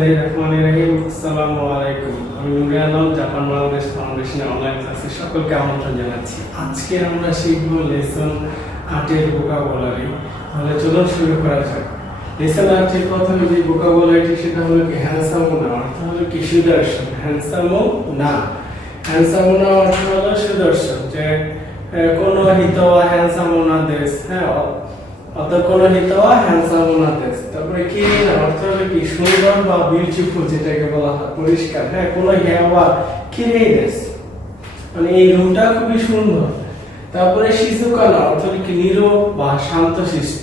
বিসমিল্লাহিররহমানিররহিম। আসসালামু আলাইকুম। আমি নুরে আলম, জাপান বাংলাদেশ ফাউন্ডেশনের অনলাইন ক্লাসে সকলকে আমন্ত্রণ জানাচ্ছি। আজকে আমরা শিখব লেসন 8 এর ভোকাবুলারি। তাহলে চলুন শুরু করা যাক। লেসন 8 এর প্রথমে যে ভোকাবুলারিটি সেটা হলো কি হ্যান্ডসাম না, অর্থ হলো কি সুদর্শন। হ্যান্ডসাম না, হ্যান্ডসাম না অর্থ হলো সুদর্শন, যে কোনো হিতওয়া হ্যান্ডসাম না দেশ, হ্যাঁ অত কোনো হিতওয়া হ্যান্ডসাম না দেশ। তারপরে কি না অর্থ হলো কি সুন্দর বা বিউটিফুল, যেটাকে বলা হয় পরিষ্কার, হ্যাঁ কোনো হেওয়া কিরেই দেশ, মানে এই রুমটা খুবই সুন্দর। তারপরে শিজুকানা অর্থ হলো কি নীরব বা শান্তশিষ্ট,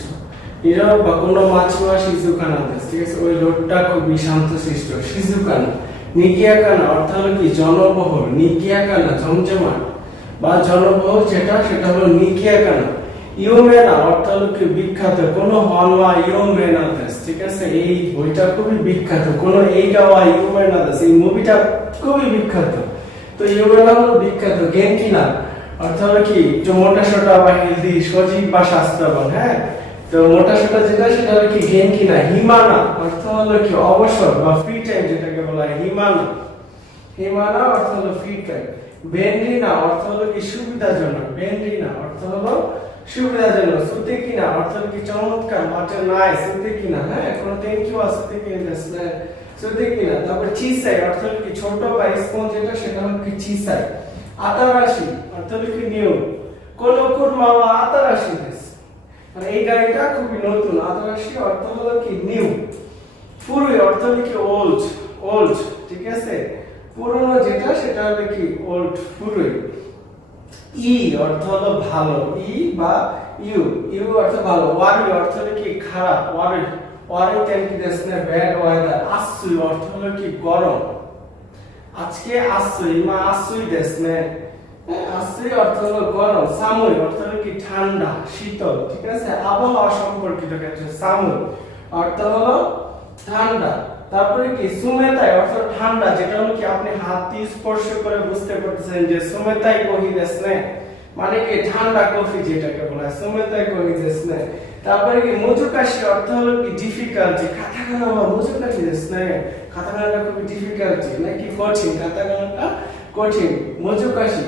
নীরব বা কোনো মাছুয়া শিজুকানা দেশ, ঠিক আছে, ওই লোকটা খুবই শান্তশিষ্ট শিজুকানা। নিকিয়াকানা অর্থ হলো কি জনবহুল, নিকিয়াকানা জমজমাট বা জনবহুল যেটা, সেটা হলো নিকিয়াকানা। ইউমেনা অর্থ হলো কি বিখ্যাত, কোনো হনওয়া ইউমেনা দেশ, ঠিক আছে, এই বইটা খুবই বিখ্যাত, কোনো এইগাওয়া ইউমেনা দেশ, এই মুভিটা খুবই বিখ্যাত। তো ইউমেনা হলো বিখ্যাত। গেনকিনা অর্থ হলো কি একটু মোটা সোটা বা হেলদি, সজীব বা স্বাস্থ্যবান, হ্যাঁ তো মোটা সোটা যেটা সেটা হলো কি গেনকিনা। হিমানা অর্থ হলো কি অবসর বা ফ্রি টাইম, যেটাকে বলা হয় হিমানা। হিমানা অর্থ হলো ফ্রি টাইম। বেনরিনা অর্থ হলো কি সুবিধাজনক, বেনরিনা অর্থ হলো সুবিধাজনক। সুতেকিনা অর্থ হলো কি চমৎকার, মাঠে নাই সুতেকিনা, হ্যাঁ কোনো থ্যাংক ইউ আছে সুতেকিনা দেশ না সুতেকিনা। তারপর চিসাই অর্থ হলো কি ছোট বা স্পঞ্জ, যেটা সেটা হলো কি চিসাই। আতারাশি অর্থ হলো কি নিউ, কোনো কুরমা বা আতারাশি দেশ, মানে এই গাড়িটা খুবই নতুন। আতারাশি অর্থ হলো কি নিউ। পুরুই অর্থ হলো কি ওল্ড, ওল্ড, ঠিক আছে, পুরনো যেটা সেটা হলো কি ওল্ড, পুরুই। ই অর্থ হলো ভালো, ই বা ইউ, ইউ অর্থ ভালো। ওয়ারি অর্থ হলো কি খারাপ, ওয়ারি, ওয়ারি তেন কি দেশ না ব্যাড ওয়েদার। আসুই অর্থ হলো কি গরম, আজকে আসুই মা আসুই দেশ না, আসুই অর্থ হলো গরম। সামুই অর্থ হলো কি ঠান্ডা শীতল, ঠিক আছে, আবহাওয়া সম্পর্কিত ক্ষেত্রে সামুই অর্থ হলো ঠান্ডা। তারপরে কি সুমেতাই অর্থ ঠান্ডা, যেটা হলো কি আপনি হাত দিয়ে স্পর্শ করে বুঝতে পারতেছেন যে সুমেতাই কহি দেশ না, মানে কি ঠান্ডা কফি যেটাকে বলা হয় সুমেতাই কহি দেশ না। তারপরে কি মুজুকাশি অর্থ হলো কি ডিফিকাল্টি, কাটাকানা বা মুজুকাশি দেশ না, কাটাকানাটা খুবই ডিফিকাল্টি নাকি কঠিন, কাটাকানাটা কঠিন, মুজুকাশি।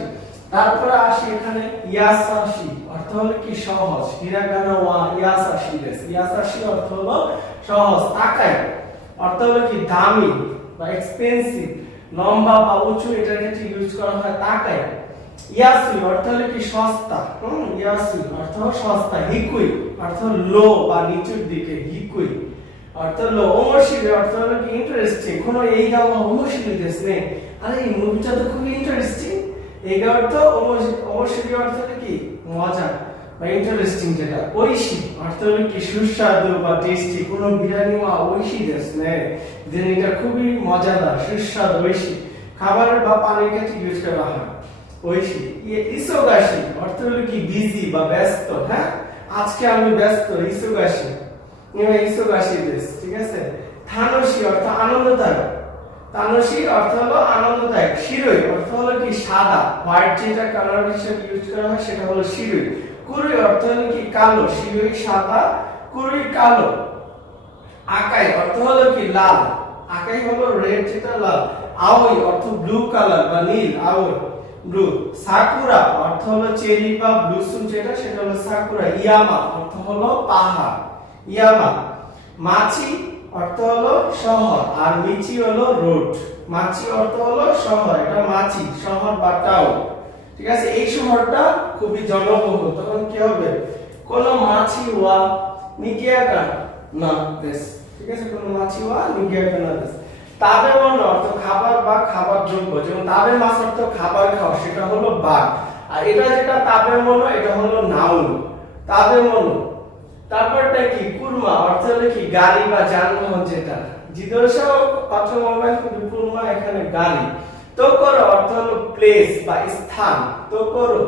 তারপরে আসি এখানে ইয়াসাশি অর্থ হলো কি সহজ, হিরাগানা ওয়া ইয়াসাশি দেশ, ইয়াসাশি অর্থ হলো সহজ। তাকাই অর্থ হলো কি দামি বা এক্সপেন্সিভ, লম্বা বা উঁচু, এটার ক্ষেত্রে ইউজ করা হয় তাকাই। ইয়াসুই অর্থ হলো কি সস্তা, ইয়াসুই অর্থ হলো সস্তা। হিকুই অর্থ লো বা নিচুর দিকে, হিকুই অর্থ লো। ওমোশিরি অর্থ হলো কি ইন্টারেস্টিং, কোনো এই গাওয়া ওমোশিরি দেশ নেই, আরে এই মুভিটা তো খুবই ইন্টারেস্টিং। এই অর্থ ওমোশিরি অর্থ হলো কি মজা বা ইন্টারেস্টিং যেটা। ওইশি অর্থ হলো কি সুস্বাদু বা টেস্টি, কোনো বিরিয়ানি বা ওইশি দেশ নেই, যে এটা খুবই মজাদার সুস্বাদু ওইশি, খাবার বা পানির ক্ষেত্রে ইউজ করা হয় ওইশি। ইসোগাশি অর্থ হলো কি বিজি বা ব্যস্ত, হ্যাঁ আজকে আমি ব্যস্ত, ইসোগাশি, ইসোগাশি দেশ, ঠিক আছে। থানসি অর্থ আনন্দদায়ক, তানসি অর্থ হলো আনন্দদায়ক। শিরোই অর্থ হলো কি সাদা, হোয়াইট যেটা কালার হিসেবে ইউজ করা হয় সেটা হলো শিরোই। কুরুই অর্থ হলো কি কালো, শিরোই সাদা, কুরুই কালো। আকাই অর্থ হলো কি লাল, আকাই হলো রেড যেটা লাল। আওই অর্থ ব্লু কালার বা নীল, আওই ব্লু। সাকুরা অর্থ হলো চেরি বা ব্লুসুম যেটা, সেটা হলো সাকুরা। ইয়ামা অর্থ হলো পাহাড়, ইয়ামা। মাছি অর্থ হলো শহর, আর মিচি হলো রোড। মাছি অর্থ হলো শহর, এটা মাছি শহর বা টাউন, ঠিক আছে। এই শহরটা খুবই জনবহুল, তখন কি হবে কোনো মাছি ওয়া নিকিয়াকা না দেশ, ঠিক আছে, কোনো মাছি ওয়া নিকিয়াকা না দেশ। তাবে মন অর্থ খাবার বা খাবার যোগ্য, যেমন তাবে মাছ অর্থ খাবার খাওয়া, সেটা হলো বাঘ। আর এটা যেটা তাবে মন, এটা হলো নাউন, তাবে মন। তারপরটা কি কুরমা অর্থ হলো কি গাড়ি বা যানবাহন, যেটা জিদোশা অটোমোবাইল, কিন্তু কুরমা এখানে গাড়ি। তোকরো অর্থ হলো প্লেস বা স্থান, তোকরো।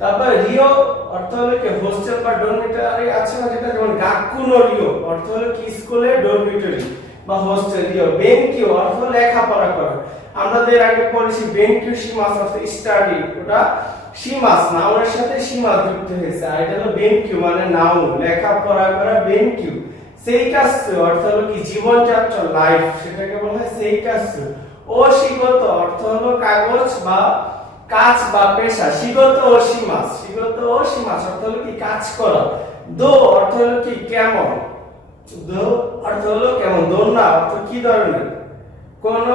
তারপর রিও অর্থ হলো কি হোস্টেল বা ডরমিটরি আছে না, যেটা যেমন গাকুনো রিও অর্থ হলো কি স্কুলের ডরমিটরি বা হোস্টেল। রিও বেনকিউ অর্থ লেখাপড়া করা, আমাদের আগে পড়েছি বেনকিউ শিমাস অর্থ স্টাডি, ওটা শিমাস নাউনের সাথে শিমাস যুক্ত হয়েছে, আর এটা হলো বেনকিউ মানে নাউন লেখাপড়া করা, বেনকিউ। সেইকাৎসু অর্থ হলো কি জীবনযাত্রা, লাইফ, সেটাকে বলা হয় সেইকাৎসু। ও শিগত অর্থ হলো কাগজ বা কাজ বা পেশা। শিগত ও সীমাস, শিগত ও সীমাস অর্থ হলো কি কাজ করা। দো অর্থ হলো কি কেমন, দো অর্থ হলো কেমন। দোন্না অর্থ কি ধরনের, কোন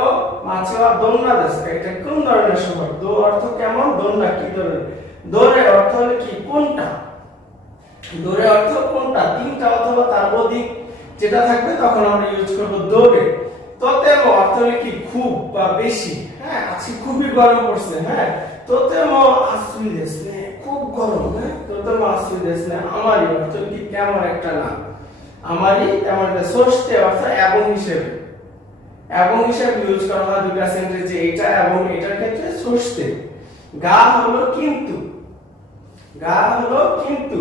মাছেওয়া দোন্না দেশকা, এটা কোন ধরনের শহর। দো অর্থ কেমন, দোন্না কি ধরনের। দোরে অর্থ হলো কি কোনটা, দোরে অর্থ কোনটা, তিনটা অথবা তার অধিক যেটা থাকবে তখন আমরা ইউজ করব দোরে। তোতেম অর্থ হলো কি খুব বা বেশি। হ্যাঁ, আজকে খুবই গরম পড়ছে। হ্যাঁ, তোতেম আসুই দেশনে, খুব গরম। হ্যাঁ, তোতেম আসুই দেশনে। আমারই অর্থ কি কেমন একটা না, আমারই তেমন একটা। ষষ্ঠে অর্থ এবং হিসেবে, এবং হিসেবে ইউজ করা হয় দুইটা সেন্টেন্সে, এটা এবং এটার ক্ষেত্রে ষষ্ঠে। গা হলো কিন্তু, গা হলো কিন্তু।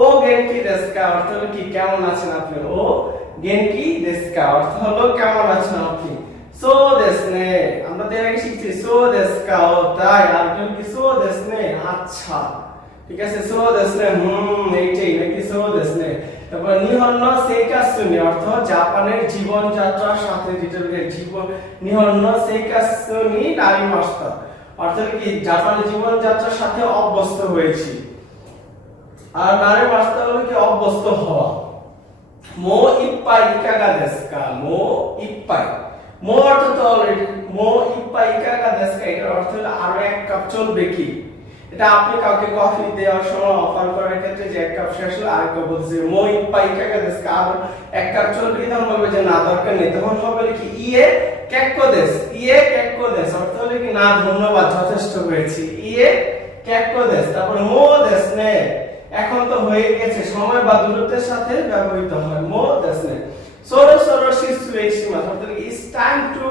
ও গেনকি দেশকা অর্থ হলো কি কেমন আছেন আপনি। ও গেনকি দেশকা অর্থ হলো কেমন আছেন আপনি। সো দেশনে আমরা তো আগে শিখছি, সো দেশকা ও তাই, আর কি সো দেশনে আচ্ছা, ঠিক আছে। সো দেশনে এইটাই নাকি সো দেশনে। তারপর নিহন্ন সেইকাৎসুনি অর্থ জাপানের জীবন যাত্রার সাথে যেটা জীবন, নিহন্ন সেইকাৎসুনি নারী মাস্টার অর্থ কি জাপানের জীবন যাত্রার সাথে অভ্যস্ত হয়েছি। আর নারী মাস্টার হলো কি অভ্যস্ত হওয়া। মো ইপ্পাই ইকাগা দেশকা, মো ইপ্পাই, মো অর্থ তো অলরেডি, মো ইপ্পাই ইকাগা দেশকা এটার অর্থ হলো আরো এক কাপ চলবে কি। এটা আপনি কাউকে কফি দেওয়ার সময় অফার করার ক্ষেত্রে যে এক কাপ শেষ হলো আরেক কাপ বলছে মো ইপ্পাই ইকাগা দেশকা, আর এক কাপ চলবে কি, তখন বলবে যে না দরকার নেই, তখন হবে কি ইয়ে কেক্কো দেশ, ইয়ে কেক্কো দেশ অর্থ হলো কি না ধন্যবাদ যথেষ্ট হয়েছে, ইয়ে কেক্কো দেশ। তারপর মো দেশ নে এখন তো হয়ে গেছে, সময় বা দূরত্বের সাথে ব্যবহৃত হয় মো দেশ নে। সরো সরো শিশু এই সীমা অর্থাৎ ইটস টাইম টু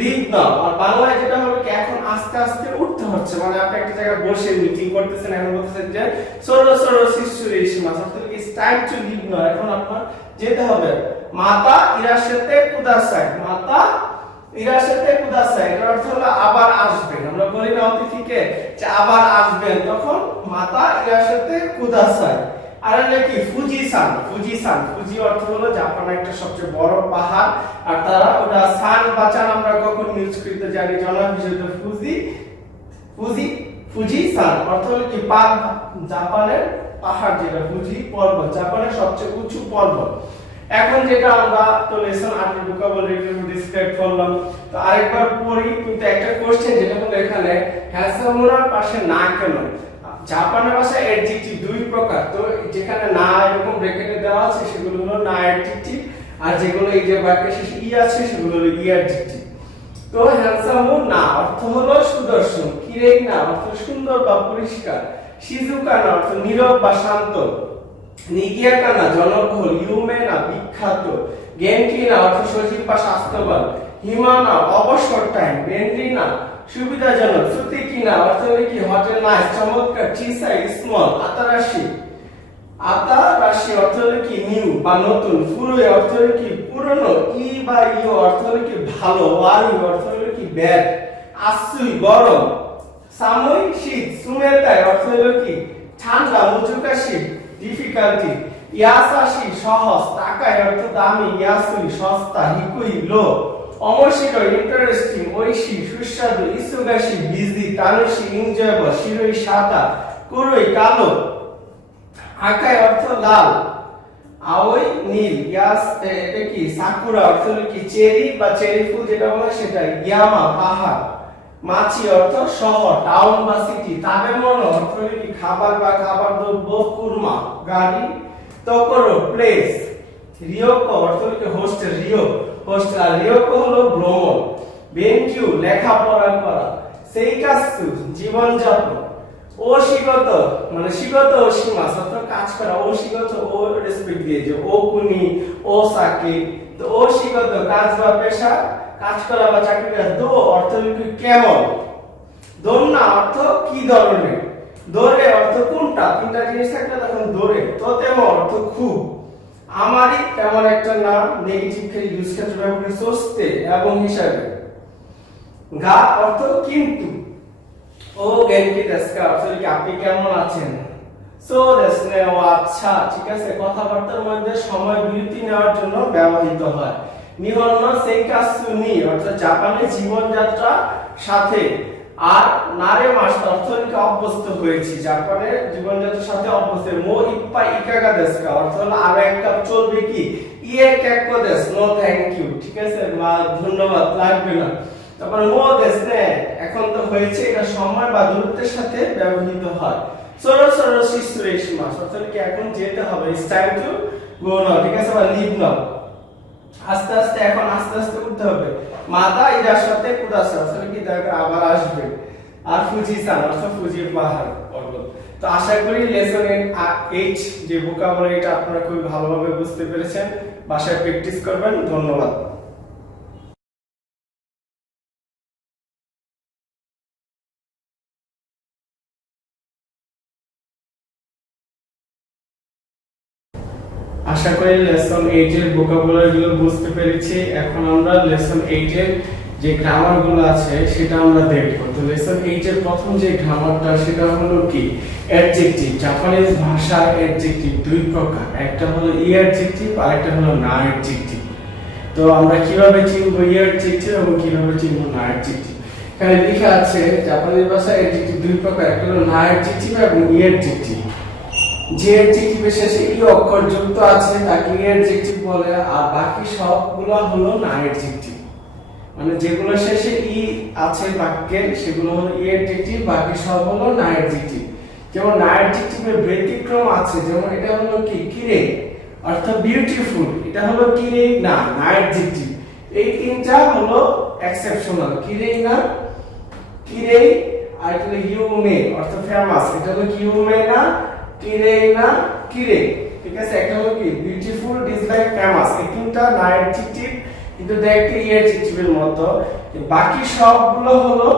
লিভ নাও। আর বাংলায় যেটা হলো কি এখন আস্তে আস্তে উঠতে হচ্ছে, মানে আপনি একটা জায়গায় বসে মিটিং করতেছেন, এখন বলতেছেন যে সরো সরো শিশু এই সীমা অর্থাৎ ইটস টাইম টু লিভ নাও, এখন আপনার যেতে হবে। মাতা ইরাশেতে কুদাসাই, মাতা ইরাশেতে কুদাসাই এর অর্থ হলো আবার আসবেন। আমরা বলি না অতিথিকে যে আবার আসবেন, তখন মাতা ইরাশেতে কুদাসাই। আর নাকি ফুজিসান, ফুজিসান, ফুজি অর্থ হলো জাপানের একটা সবচেয়ে বড় পাহাড়, আর তারা ওটা সান বাচান আমরা কখন ইউজ করতে জানি জনবিষয়িত ফুজি, ফুজি, ফুজিসান অর্থ হলো কি জাপানের পাহাড়, যেটা ফুজি পর্বত, জাপানের সবচেয়ে উঁচু পর্বত। এখন যেটা আমরা তো লেসন 8 এর ভোকাবুলারি ডিসক্রাইব করলাম, তো আরেকবার পড়ি। কিন্তু একটা কোশ্চেন যেটা হলো এখানে হ্যাসামুরার পাশে না কেন। জাপানের ভাষায় অ্যাডজেক্টিভ দুই প্রকার, তো যেখানে না এরকম ব্র্যাকেটে দেওয়া আছে সেগুলো হলো না অ্যাডজেক্টিভ, আর যেগুলো এই যে বাক্যে শেষে ই আছে সেগুলো হলো ই অ্যাডজেক্টিভ। তো হ্যান্ডসাম না অর্থ হলো সুদর্শন, কিরেই না অর্থ সুন্দর বা পরিষ্কার, শিজুকা না অর্থ নীরব বা শান্ত, নিগিয়াকা না জনবহুল, ইউমে না বিখ্যাত, গেনকি না অর্থ সজীব বা স্বাস্থ্যবান, হিমা না অবসর টাইম, বেন্ডি না সুবিধাজনক, সুতি কিনা অর্থ হলো কি হোটেল নাইস চমৎকার, চিসাই স্মল, আতারাশি, আতারাশি অর্থ হলো কি নিউ বা নতুন, ফুরুই অর্থ হলো কি পুরনো, ই বা ইও অর্থ হলো কি ভালো, ওয়ারি অর্থ হলো কি ব্যাড, আসুই গরম, সামুই শীত, সুমেতাই অর্থ হলো কি ঠান্ডা, মুচুকাশি ডিফিকাল্টি, ইয়াসাশি সহজ, তাকাই অর্থ দামি, ইয়াসুই সস্তা, হিকুই লো, অমশিরো ইন্টারেস্টিং, ঐশী সুস্বাদু, ইসুগাশি বিজি, তানুশি এনজয়েবল, শিরোই সাদা, কুরুই কালো, আকাই অর্থ লাল, আওই নীল, ইয়াস এটা কি সাকুরা অর্থ হলো কি চেরি বা চেরি ফুল যেটা বলে সেটা, ইয়ামা পাহাড়, মাছি অর্থ শহর টাউন বা সিটি, তাবেমন অর্থ হলো কি খাবার বা খাবার দ্রব্য, কুরমা গাড়ি, তকরো প্লেস, রিওকো অর্থ হলো কি হোস্টেল, রিও হোস্টেল, আর রিওকো হলো ভ্রমণ, বেনকিউ লেখাপড়া করা, সেইকাৎসু জীবনযাপন, ও শিগত মানে শিগত ও সীমা অর্থাৎ কাজ করা, ও শিগত ও রেসপেক্ট দিয়ে যে ও কুনি ও সাকি, তো ও শিগত কাজ বা পেশা, কাজ করা বা চাকরি করা, দো অর্থ হলো কি কেমন, দোন্না অর্থ কি ধরনের, দোরে অর্থ কোনটা, তিনটা জিনিস থাকলে তখন দোরে, তোতেমো অর্থ খুব, আমারই তেমন একটা নাম নেগেটিভ খেলে ইউজ ক্ষেত্রে ব্যবহার করে সোস্তে এবং হিসাবে, গা অর্থ কিন্তু, ও গেনকি দেশকা অর্থ কি আপনি কেমন আছেন, সো দ্যাটস ও আচ্ছা ঠিক আছে, কথাবার্তার মধ্যে সময় বিরতি নেওয়ার জন্য ব্যবহৃত হয়। নিহন্ন সেইকাসু নি অর্থাৎ জাপানি জীবনযাত্রা সাথে, আর নারে মাস অর্থনীতি অভ্যস্ত হয়েছি, জাপানের জীবনযাত্রার সাথে অভ্যস্ত। মো ইপ্পাই ইকাগা দেসু কা অর্থ হলো আরো এক কাপ চলবে কি, ইয়ে কেক্কো দেস নো থ্যাংক ইউ, ঠিক আছে, বা ধন্যবাদ লাগবে না। তারপর মো দেস নে এখন তো হয়েছে, এটা সময় বা দূরত্বের সাথে ব্যবহৃত হয়। সরো সরো শিশুরেশিমাস অর্থাৎ কি এখন যেতে হবে, ইটস টাইম টু গো নাও, ঠিক আছে, বা লিভ নাও, আস্তে আস্তে এখন আস্তে আস্তে উঠতে হবে। মাদা ইরার সাথে কুদাসা আসলে কি দরকার আবার আসবে। আর ফুজিসান অর্থাৎ ফুজির পাহাড় পর্বত। তো আশা করি লেসন 8 যে ভোকাবুলারিটা আপনারা খুব ভালোভাবে বুঝতে পেরেছেন, বাসায় প্র্যাকটিস করবেন। ধন্যবাদ। আশা করি লেসন 8 এর ভোকাবুলারি গুলো বুঝতে পেরেছি। এখন আমরা লেসন 8 এর যে গ্রামার গুলো আছে সেটা আমরা দেখব। তো লেসন 8 এর প্রথম যে গ্রামারটা সেটা হলো কি, অ্যাডজেক্টিভ। জাপানিজ ভাষায় অ্যাডজেক্টিভ দুই প্রকার, একটা হলো ই অ্যাডজেক্টিভ আর একটা হলো না অ্যাডজেক্টিভ। তো আমরা কিভাবে চিনব ই অ্যাডজেক্টিভ এবং কিভাবে চিনব না অ্যাডজেক্টিভ? এখানে লেখা আছে জাপানিজ ভাষায় অ্যাডজেক্টিভ দুই প্রকার, একটা হলো না অ্যাডজেক্টিভ এবং ই অ্যাডজেক্টিভ। যে অ্যাডজেক্টিভের শেষে ই অক্ষর যুক্ত আছে তাকে ই অ্যাডজেক্টিভ বলে, আর বাকি সবগুলো হলো না অ্যাডজেক্টিভ। মানে যেগুলো শেষে ই আছে বাক্যের সেগুলো হলো ই অ্যাডজেক্টিভ, বাকি সব হলো না অ্যাডজেক্টিভ। যেমন না অ্যাডজেক্টিভের ব্যতিক্রম আছে, যেমন এটা হলো কি কিরে অর্থ বিউটিফুল, এটা হলো কিরে না অ্যাডজেক্টিভ। এই তিনটা হলো এক্সেপশনাল, কিরে না কিরে, আর এটা হলো ইউমে অর্থ ফেমাস, এটা হলো কিউমে না কিরে না কিরে, ঠিক আছে। একটা হলো কি বিউটিফুল, ডিসলাইক, ফেমাস, এই তিনটা না অ্যাডজেক্টিভ, কিন্তু দেখতে ই অ্যাডজেক্টিভের মতো। বাকি সবগুলো হলো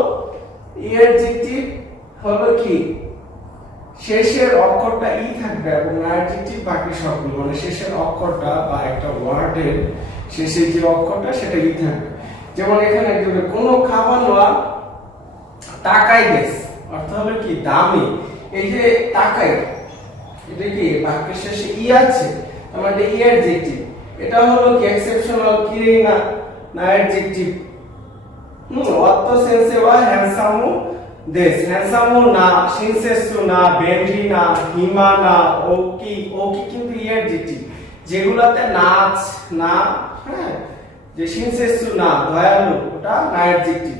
ই অ্যাডজেক্টিভ, হলো কি শেষের অক্ষরটা ই থাকবে, এবং না অ্যাডজেক্টিভ বাকি সবগুলো মানে শেষের অক্ষরটা বা একটা ওয়ার্ডের শেষে যে অক্ষরটা সেটা ই থাকবে। যেমন এখানে কোনো খাবার নয় টাকাই গেস অর্থ হলো কি দামি, এই যে টাকাই এটা কি বাক্যের শেষে ই আছে, মানে ই অ্যাডজেক্টিভ। এটা হলো কি এক্সেপশনাল, কি না না অ্যাডজেক্টিভ। অত সেন্সে ওয়া হ্যান্ডসামু দেস, হ্যান্ডসামু না, শিনসেসু না, বেন্ডি না, হিমা না, ওকি, ওকি কিন্তু ই অ্যাডজেক্টিভ। যেগুলাতে নাচ না, হ্যাঁ, যে শিনসেসু না দয়ালু ওটা না অ্যাডজেক্টিভ।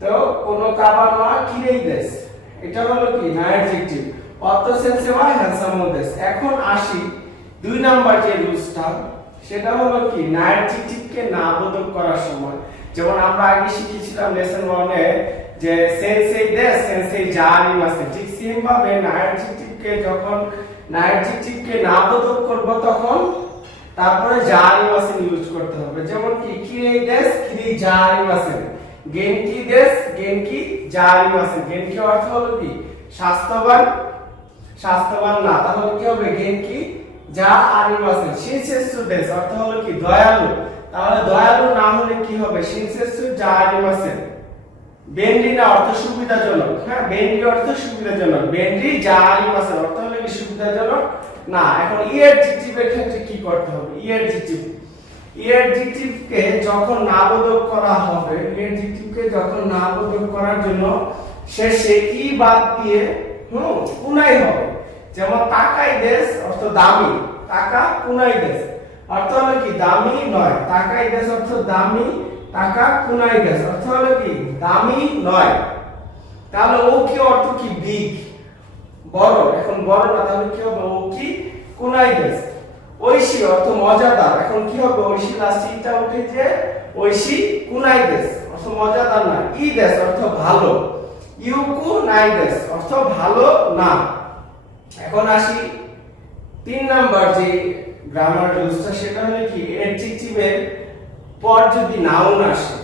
তো কোনো কাবার না কিরেই দেস এটা হলো কি না অ্যাডজেক্টিভ। অত সেন্সে ওয়া হ্যান্ডসামু দেস। এখন আসি 2 নাম্বার যে রুলসটা, সেটা হলো কি না অ্যাডজেক্টিভকে না বোধক করার সময়। যেমন আমরা আগে শিখেছিলাম লেসন 1 এ যে সেন্সেই দেস সেন্সেই জারিমাসে, ঠিক সেম ভাবে না অ্যাডজেক্টিভকে যখন না অ্যাডজেক্টিভকে না বোধক করব তখন তারপরে জারিমাসে ইউজ করতে হবে। যেমন কি কিরেই দেস কিরেই জারিমাসে, গেনকি দেস গেনকি জারিমাসে। গেনকি অর্থ হলো কি স্বাস্থ্যবান, স্বাস্থ্যবান না, তাহলে কি হবে গেনকি যা আরিমাসে। শিনসেসু দেস অর্থ হলো কি দয়ালু, তাহলে দয়ালু না হলে কি হবে শিনসেসু যা আরিমাসে। বেন্ডি না অর্থ সুবিধাজনক, হ্যাঁ বেন্ডি অর্থ সুবিধাজনক, বেন্ডি যা আরিমাসে অর্থ হলো কি সুবিধাজনক না। এখন ই অ্যাডজেক্টিভের ক্ষেত্রে কি করতে হবে? ই অ্যাডজেক্টিভ, ই অ্যাডজেক্টিভকে যখন নাবোধক করা হবে, ই অ্যাডজেক্টিভকে যখন নাবোধক করার জন্য শেষে ই বাদ দিয়ে কুনাই হবে। যেমন টাকাই দেশ অর্থ দামি, টাকা কুনাই দেশ অর্থ হলো কি দামি নয়, টাকাই দেশ অর্থ দামি, টাকা কুনাই দেশ অর্থ হলো কি দামি নয়। তাহলে ও কি অর্থ কি বিগ বড়, এখন বড় না, তাহলে কি হবে ও কি কুনাই দেশ। ঐশী অর্থ মজাদার, এখন কি হবে ঐশী লাস্ট ইটা উঠে যে ঐশী কুনাই দেশ অর্থ মজাদার না। ই দেশ অর্থ ভালো, ইউকু নাই দেশ অর্থ ভালো না। এখন আসি 3 নাম্বার যে গ্রামার রুলসটা, সেটা হলো কি অ্যাডজেক্টিভের পর যদি নাউন আসে,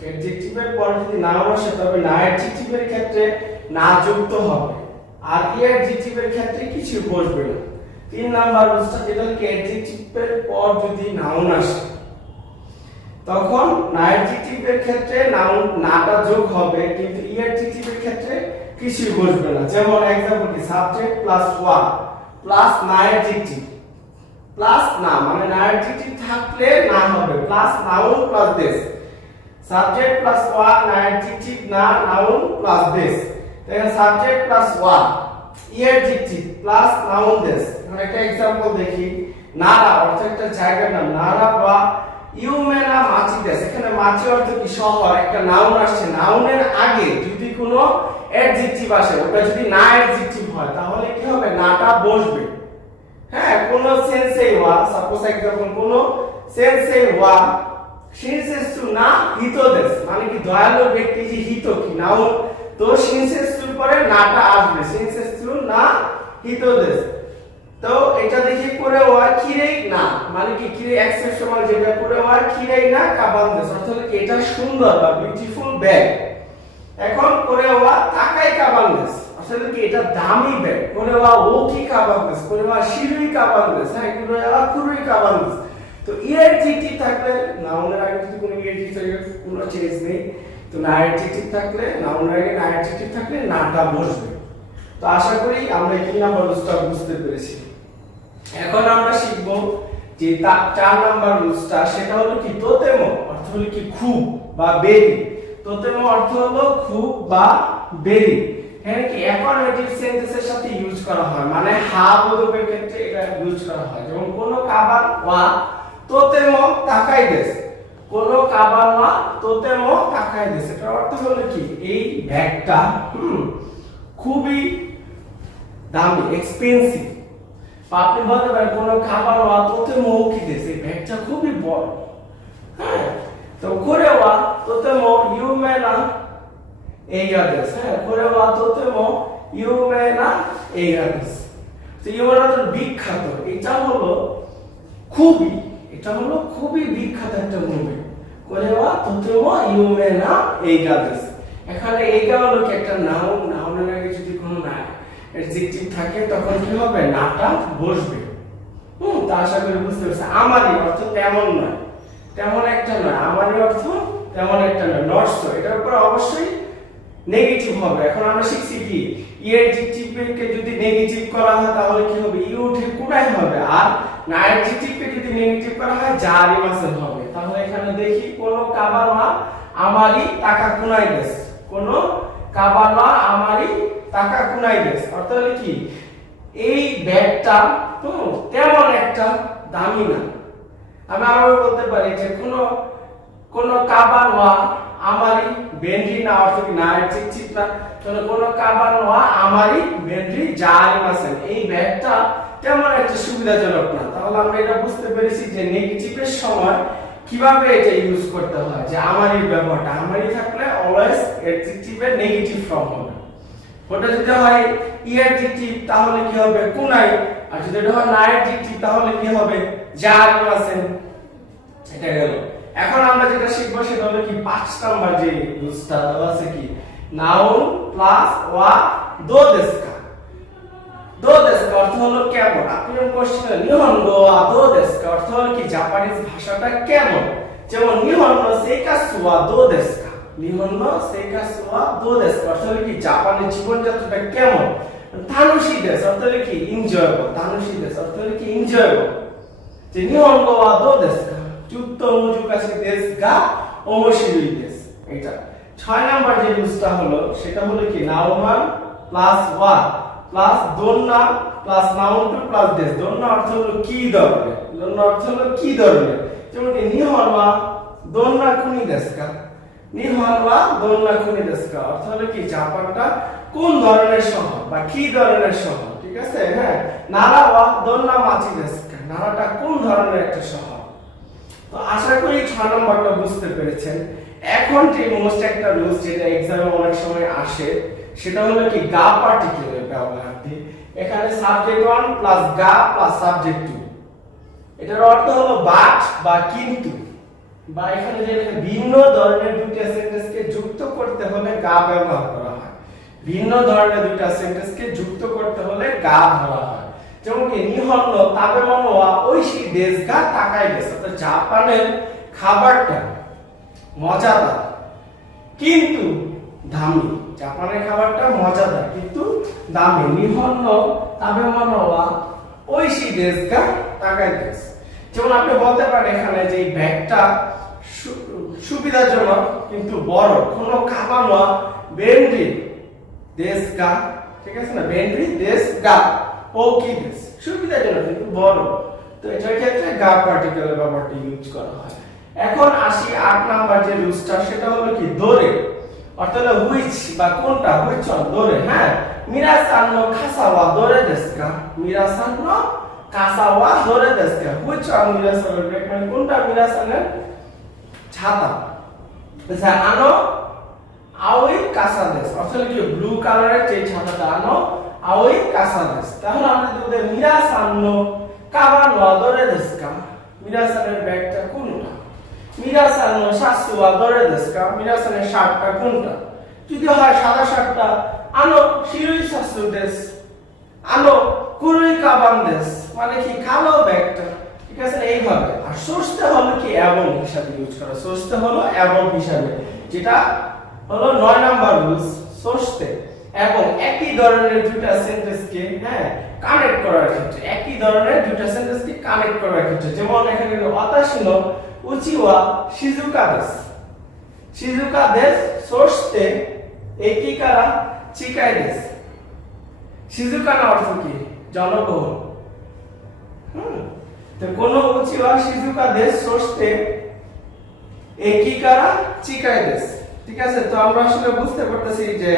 অ্যাডজেক্টিভের পর যদি নাউন আসে তবে না অ্যাডজেক্টিভের ক্ষেত্রে না যুক্ত হবে, আর ই অ্যাডজেক্টিভের ক্ষেত্রে কিছু বসবে না। 3 নাম্বার রুলসটা যেটা কি অ্যাডজেক্টিভের পর যদি নাউন আসে তখন না অ্যাডজেক্টিভের ক্ষেত্রে নাউন নাটা যোগ হবে, কিন্তু ই অ্যাডজেক্টিভের ক্ষেত্রে কিছুই বসবে না। যেমন एग्जांपल কি সাবজেক্ট প্লাস ওয়া প্লাস না অ্যাডজেক্টিভ প্লাস না মানে না অ্যাডজেক্টিভ থাকলে না হবে plus noun plus this subject plus ওয়া না অ্যাডজেক্টিভ না নাউন প্লাস দিস তাহলে সাবজেক্ট প্লাস ওয়া অ্যাডজেক্টিভ প্লাস নাউন দিস। আমরা একটা एग्जांपल দেখি নারা অর্থ একটা জায়গার নাম নারা বা ইউমেনা মাচিদেস এখানে মাচি অর্থ কি শহর একটা নাউন আসছে নাউনের আগে যদি কোনো অ্যাডজেক্টিভ আসে ওটা যদি না অ্যাডজেক্টিভ হয় তাহলে কি হবে নাটা বসবে। হ্যাঁ কোন সেন্সে ওয়া সাপোজ एग्जांपल কোন সেন্সে ওয়া শিনসেসু না হিতোদেস মানে কি দয়ালু ব্যক্তি যে হিত কি নাউন তো শিনসেসুর পরে নাটা আসবে শিনসেসু না হিতোদেস। তো এটা দেখি করে ওয়া কিরেই না মানে কি কিরে এক্সেপশনাল যেটা করে ওয়া কিরেই না কাবান্দেস অর্থ হলো এটা সুন্দর বা বিউটিফুল ব্যাগ। এখন করে ওয়া তাকাই কাবান্দেস আসলে কি এটা দামি ব্যাগ করে ওয়া ওকি কাবান্দেস করে ওয়া শিরুই কাবান্দেস হ্যাঁ করে ওয়া কুরুই কাবান্দেস। তো ইএডজেক্টিভ থাকলে নাউনের আগে যদি কোনো ইএডজেক্টিভ থাকে কোনো চেঞ্জ নেই তো না অ্যাডজেক্টিভ থাকলে নাউনের আগে না অ্যাডজেক্টিভ থাকলে নাটা বসবে। তো আশা করি আমরা এই 3 নাম্বার রুলসটা বুঝতে পেরেছি। এখন আমরা শিখব যে 4 নাম্বার রুলসটা সেটা হলো কি তোতেমো অর্থ হলো কি খুব বা বেরি তোতেমো অর্থ হলো খুব বা বেরি এখানে কি অ্যাফার্মেটিভ সেন্টেন্সের সাথে ইউজ করা হয় মানে হা বোধকের ক্ষেত্রে এটা ইউজ করা হয়। যেমন কোন কাবান ওয়া তোতেমো তাকাই দেস কোন কাবান ওয়া তোতেমো তাকাই দেস এটার অর্থ হলো কি এই ব্যাগটা খুবই দামি এক্সপেন্সিভ আপনি বলতে পারেন কোনো খাবার ওয়া তোতেমো কি দেস এই ব্যাগটা খুবই বড়। হ্যাঁ তো করে ওয়া তোতেমো ইউমেনা এইগা দেস হ্যাঁ করে ওয়া তোতেমো ইউমেনা এইগা দেস। তো ইউমেনা তো বিখ্যাত এটা হলো খুবই বিখ্যাত একটা মুভি করে ওয়া তোতেমো ইউমেনা এইগা দেস। এখানে এইগা হলো কি একটা নাউন নাউনের আগে যদি কোনো না অ্যাডজেক্টিভ থাকে তখন কি হবে নাটা বসবে। তা আশা করি বুঝতে পারছেন। আমারই অর্থ তেমন নয় তেমন একটা নয় আমারই অর্থ তেমন একটা নয় নট সো এটার উপর অবশ্যই নেগেটিভ হবে। এখন আমরা শিখছি কি অ্যাডজেক্টিভকে যদি নেগেটিভ করা হয় তাহলে কি হবে ইউ উঠে কুড়াই হবে আর না অ্যাডজেক্টিভকে যদি নেগেটিভ করা হয় জারি মাসেল হবে। তাহলে এখানে দেখি কোন কাবানা আমারই টাকা কুনাই দেস কোন কাবানা আমারই টাকা কুনাই দেস অর্থ হলো কি এই ব্যাগটা তেমন একটা দামি না। আমি আরো বলতে পারি যে কোন কাবানা আমারই বেন্ডি না অর্থ কি না অ্যাডজেক্টিভ না কোন কাবানা আমারই বেন্ডি জারি মাসেল এই ব্যাগটা তেমন একটা সুবিধাজনক না। তাহলে আমরা এটা বুঝতে পেরেছি যে নেগেটিভের সময় কিভাবে এটা ইউজ করতে হয় যে আমারই ব্যবহারটা আমারই থাকলে অলওয়েজ অ্যাডজেক্টিভের নেগেটিভ ফর্ম হবে। ওটা যদি হয় অ্যাডজেক্টিভ তাহলে কি হবে কুনাই আর যদি এটা হয় না অ্যাডজেক্টিভ তাহলে কি হবে জারি মাসেল। এটা গেল। এখন আমরা যেটা শিখবো সেটা হলো কি 5 নাম্বার যে রুলসটা দেওয়া আছে কি নাউন প্লাস ওয়া দো দেসকা অর্থ হলো কেমন। আপনি কোশ্চেন নিহনগো ওয়া দো দেসকা অর্থ হলো কি জাপানিজ ভাষাটা কেমন। যেমন নিহনগো সেইকাসু ওয়া দো দেসকা নিহনগো সেইকাসু ওয়া দো দেসকা অর্থ হলো কি জাপানের জীবনযাত্রাটা কেমন। তানুশি দেস অর্থ হলো কি এনজয়েবল তানুশি দেস অর্থ হলো কি এনজয়েবল। যে নিহনগো ওয়া দো দেসকা যুক্ত মুজুকাশি দেশ গা ওমোশিরুই দেশ। এটা 6 নাম্বার যে রুলসটা হলো সেটা হলো কি নাউন প্লাস ওয়া প্লাস দোন্না প্লাস নাউন টু প্লাস দেশ। দোন্না অর্থ হলো কি ধরনের যেমন কি নিহনওয়া দোন্না কুনি দেশকা নিহনওয়া দোন্না কুনি দেশকা অর্থ হলো কি জাপানটা কোন ধরনের শহর বা কি ধরনের শহর। ঠিক আছে হ্যাঁ নারা ওয়া দোন্না মাচি দেশকা নারাটা কোন ধরনের একটা শহর। তো আশা করি 6 নম্বরটা বুঝতে পেরেছেন। এখন যে মোস্ট একটা রুলস যেটা एग्जाम অনেক সময় আসে সেটা হলো কি গা পার্টিকুলার ব্যবহার দিয়ে এখানে সাবজেক্ট 1 প্লাস গা প্লাস সাবজেক্ট 2 এটার অর্থ হলো বাট বা কিন্তু বা এখানে যে ভিন্ন ধরনের দুটো সেন্টেন্সকে যুক্ত করতে হলে গা ব্যবহার করা হয় ভিন্ন ধরনের দুটো সেন্টেন্সকে যুক্ত করতে হলে গা ধরা হয়। যেমন কি নিহন্ন তাবেমনো ওয়া ওইশি দেশ গা তাকাই দেশ অর্থাৎ জাপানের খাবারটা মজাদার কিন্তু দামি জাপানের খাবারটা মজাদার কিন্তু দামি। নিহন নো তাবেমনো ওয়া ওইশি দেশু কা তাকাই দেশু। যেমন আপনি বলতে পারেন এখানে যে এই ব্যাগটা সুবিধাজনক কিন্তু বড়। কোনো খাবানো বেন্ডি দেশু কা, ঠিক আছে না, বেন্ডি দেশু গা ওকি দেশু, সুবিধাজনক কিন্তু বড়। তো এটার ক্ষেত্রে গা পার্টিকেলের ব্যবহারটা ইউজ করা হয়। এখন আসি 8 নাম্বার যে রুলসটা, সেটা হলো কি দোরে, অর্থাৎ হুইচ বা কোনটা, হুইচ অন দোরে। হ্যাঁ, মিরাসান নো কাসাওয়া দোরে দেশু কা, মিরাসান নো কাসাওয়া দোরে দেশু কা, হুইচ অন মিরাসানের ব্যাগ, মানে কোনটা মিরাসানের ছাতা। আচ্ছা, আনো আওই কাসা দেশু, অর্থাৎ কি ব্লু কালারের যে ছাতাটা, আনো আওই কাসা দেশু। তাহলে আমরা যদি মিরাসান নো কাবান ওয়া দোরে দেশু কা, মিরাসানের ব্যাগটা কোনটা, মিরাসান নো শাসু ওয়া দোরে দেশু কা, মিরাসানের শার্টটা কোনটা। যদি হয় সাদা শার্টটা, আনো শিরুই শাসু দেশু, আনো কুরুই কাবান দেশু, মানে কি কালো ব্যাগটা, ঠিক আছে। এইভাবে। আর সোর্সটা হলো কি এবং হিসাবে ইউজ করা, সোর্সটা হলো এবং হিসাবে, যেটা হলো 9 নাম্বার রুলস। সোর্সতে এবং একই ধরনের দুটো সেন্টেন্সকে কানেক্ট করার ক্ষেত্রে, একই ধরনের দুটো সেন্টেন্সকে কানেক্ট করার ক্ষেত্রে, যেমন এখানে ওয়াতাশি নো উচি ওয়া শিজুকা দেশু, শিজুকা দেশু সোর্সতে একই কারা চিকাই দেশু। শিজুকা না অর্থ কি জনবহুল। তো কোন উচি ওয়া শিজুকা দেশু সোর্সতে একই কারা চিকাই দেশু, ঠিক আছে। তো আমরা আসলে বুঝতে পারতেছি যে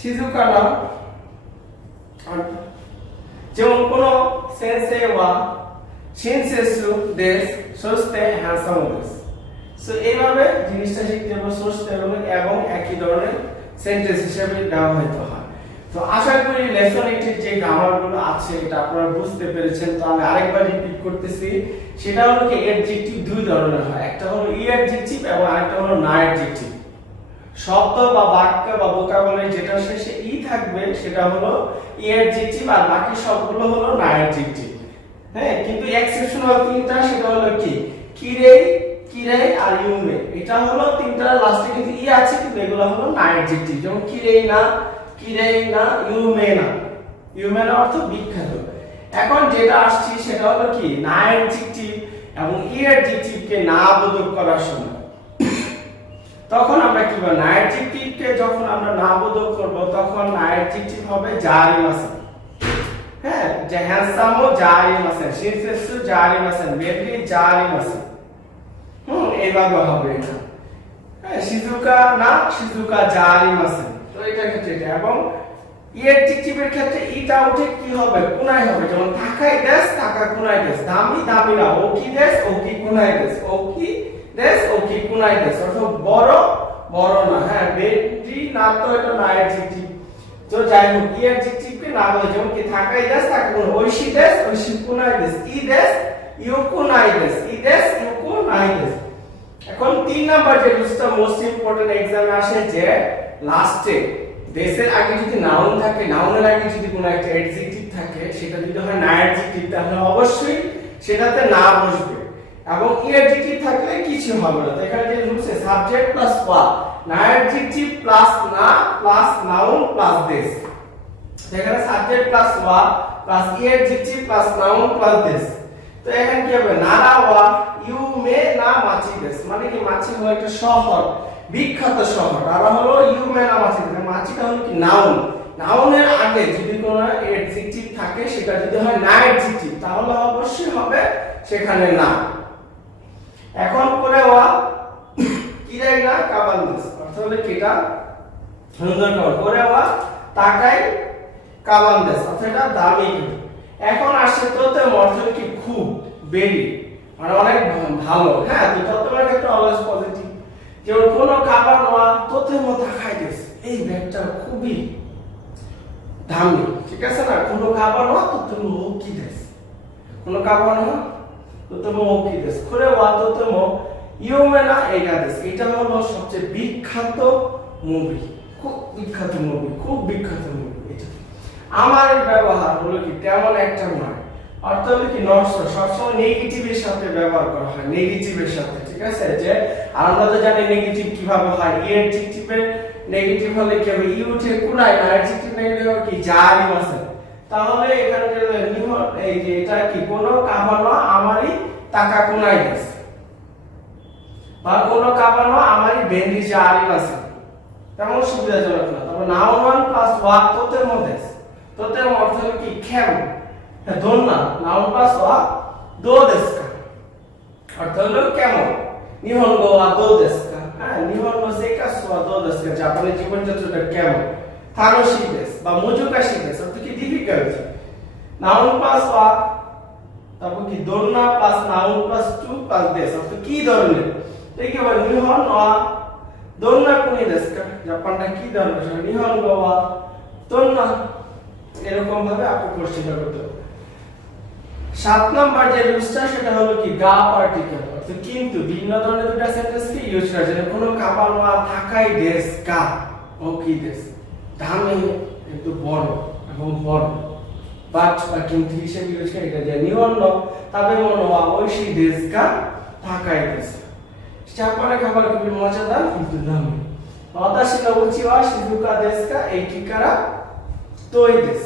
শিজুকা না, যেমন কোন সেন্সে ওয়া শিনসেসু দেশু সোর্সতে হ্যান্ডসাম দেশু। সো এইভাবে জিনিসটা শিখতে হবে, সোর্সতে এবং একই ধরনের সেন্টেন্স হিসেবে ব্যবহৃত হয়। তো আশা করি লেসন 8 এর যে গ্রামারগুলো আছে এটা আপনারা বুঝতে পেরেছেন। তো আমি আরেকবার রিপিট করতেছি, সেটা হলো কি অ্যাডজেক্টিভ দুই ধরনের হয়, একটা হলো ই অ্যাডজেক্টিভ এবং আরেকটা হলো না অ্যাডজেক্টিভ। শব্দ বা বাক্য বা ভোকাবুলারি যেটা শেষে ই থাকবে সেটা হলো ই অ্যাডজেক্টিভ, আর বাকি সবগুলো হলো না অ্যাডজেক্টিভ। হ্যাঁ, কিন্তু এক্সেপশনাল তিনটা, সেটা হলো কি কিরেই, কিরেই আর ইউমে। এটা হলো তিনটা লাস্টে কিন্তু ই আছে, কিন্তু এগুলো হলো না অ্যাডজেক্টিভ। যেমন কিরেই না, কিরেই না, ইউমে না। ইউমে না অর্থ বিখ্যাত। এখন যেটা আসছে সেটা হলো কি না অ্যাডজেক্টিভ এবং ই অ্যাডজেক্টিভকে না বোধক করার সময়, তখন আমরা কি বলবো, না অ্যাডজেক্টিভকে যখন আমরা না বোধক করব তখন না অ্যাডজেক্টিভ হবে জারিমাসান। হ্যাঁ, যে হ্যান্ডসামও জারিমাসান, শিনসেসু জারিমাসান, বেবি জারিমাসান। এইভাবে হবে এটা। হ্যাঁ, শিজুকা না শিজুকা জারিমাসান। তো এটা ক্ষেত্রে এটা। এবং ই অ্যাডজেক্টিভের ক্ষেত্রে ইটা উঠে কি হবে, কুনাই হবে। যেমন তাকাই দেশু, তাকা কুনাই দেশু। দামি, দামি না। ওকি দেশু, ওকি কুনাই দেশু। ওকি দেশু, ওকি কুনাই দেশু। অর্থাৎ বড়, বড় না। হ্যাঁ, বেডি না, তো এটা না অ্যাডজেক্টিভ। তো যাই হোক, ই অ্যাডজেক্টিভকে না বলে, যেমন কি তাকাই দেশু, তাকা কুনাই, ওইশি দেশু, ওইশি কুনাই দেশু। ই দেশু, ইউকু নাই দেশু। ই দেশু, ইউকু নাই দেশু। এখন 3 নাম্বার যে রুলসটা মোস্ট ইম্পর্টেন্ট এক্সামে আসে, যে লাস্টে দেশের আগে যদি নাউন থাকে, নাউনের আগে যদি কোনো একটা অ্যাডজেক্টিভ থাকে, সেটা যদি হয় না অ্যাডজেক্টিভ, তাহলে অবশ্যই সেটাতে না বসবে। এবং ই অ্যাডজেক্টিভ থাকলে কিছু হবে না। এখানে যে রুলসে সাবজেক্ট প্লাস ওয়া, না অ্যাডজেক্টিভ প্লাস না প্লাস নাউন প্লাস দেশ। এখানে সাবজেক্ট প্লাস ওয়া plus E adjective plus noun plus দেশ। তো এখানে কি হবে, নারা ওয়া ইউ মে না মাছি দেশ, মানে কি মাছি হলো একটা শহর, বিখ্যাত শহর। আর হলো ইউ মে না মাছি দেশ, মাছিটা হলো কি নাউন। নাউনের আগে যদি কোনো অ্যাডজেক্টিভ থাকে, সেটা যদি হয় না অ্যাডজেক্টিভ, তাহলে অবশ্যই হবে সেখানে না। এখন করে ওয়া কিরাই না কাবান দেশ, অর্থাৎ হলো কি এটা সুন্দর করে ওয়া তাকাই কাবান দেশ, অর্থাৎ এটা দামি। এখন আসছে তোতে অর্থ কি খুব, বেরি, মানে অনেক ভালো। হ্যাঁ, তো ততটার ক্ষেত্রে অলওয়েজ পজিটিভ। যেমন কোনো খাবার নোয়া তোতে মতো খাই দেশ, এই ব্যাগটা খুবই দামি, ঠিক আছে না। কোনো খাবার নোয়া তোতে মো কি দেশ, কোনো খাবার নোয়া তোতে মো কি দেশ, করে ওয়া তোতে মো ইউমে না এইটা দেশ। এটা হলো সবচেয়ে বিখ্যাত মুভি, খুব বিখ্যাত মুভি, খুব বিখ্যাত মুভি। এটা আমার ব্যবহার হলো কি তেমন একটা নয়, অর্থ হলো কি নষ্ট, সবসময় নেগেটিভের সাথে ব্যবহার করা হয়, নেগেটিভের সাথে, ঠিক আছে। যে আমরা তো জানি নেগেটিভ কিভাবে হয়, ই অ্যাডজেক্টিভের নেগেটিভ হলে কি হবে ইউ উঠে কোনায় না অ্যাডজেক্টিভ নেগেটিভ হবে কি যা আছে তাহলে এখানে যে নিহন এই যে এটা কি কোনো কাবানো আমারই টাকা কোনায় আছে বা কোনো কাবানো আমারই ভেন্ডি যা আছে তেমন সুবিধাজনক না তবে নাউন ওয়ান প্লাস ওয়া তোতের মধ্যে তোতের অর্থ হলো কি খেম ধন না নাউন প্লাস ওয়া দো দেশকা অর্থ হলো কেমন নিহনগো ওয়া দো দেশকা হ্যাঁ নিহনগো সেকাসু ওয়া দো দেশকা জাপানের জীবনযাত্রাটা কেমন থানোশি দেশ বা মুজুকাশি দেশ অর্থ কি ডিফিকাল্ট নাউন প্লাস ওয়া তারপর কি দোন্না plus noun plus two plus দেশ অর্থ কি ধরনের ঠিক আছে নিহন ওয়া দোন্না কোনি দেশকা জাপানটা কি ধরনের নিহনগো ওয়া দোন্না এরকম ভাবে আপনি প্রশ্নটা করতে হবে 7 নাম্বার যে রুলসটা সেটা হলো কি গা পার্টিকেল অর্থাৎ কিন্তু ভিন্ন ধরনের দুটো সেন্টেন্সকে ইউজ করা যায় কোনো কাপালওয়া থাকাই দেশ কা ও কি দেশ দামে একটু বড় এবং বড় বাট বা কিন্তু হিসেবে ইউজ করা এটা যে নিয়ন্ন তবে মনোয়া ওইশি দেশ কা থাকাই দেশ জাপানের খাবার খুবই মজাদার কিন্তু দামি ওতাশি নো উচি ওয়া শিজুকা দেশ কা এই ঠিকানা তোই দেশ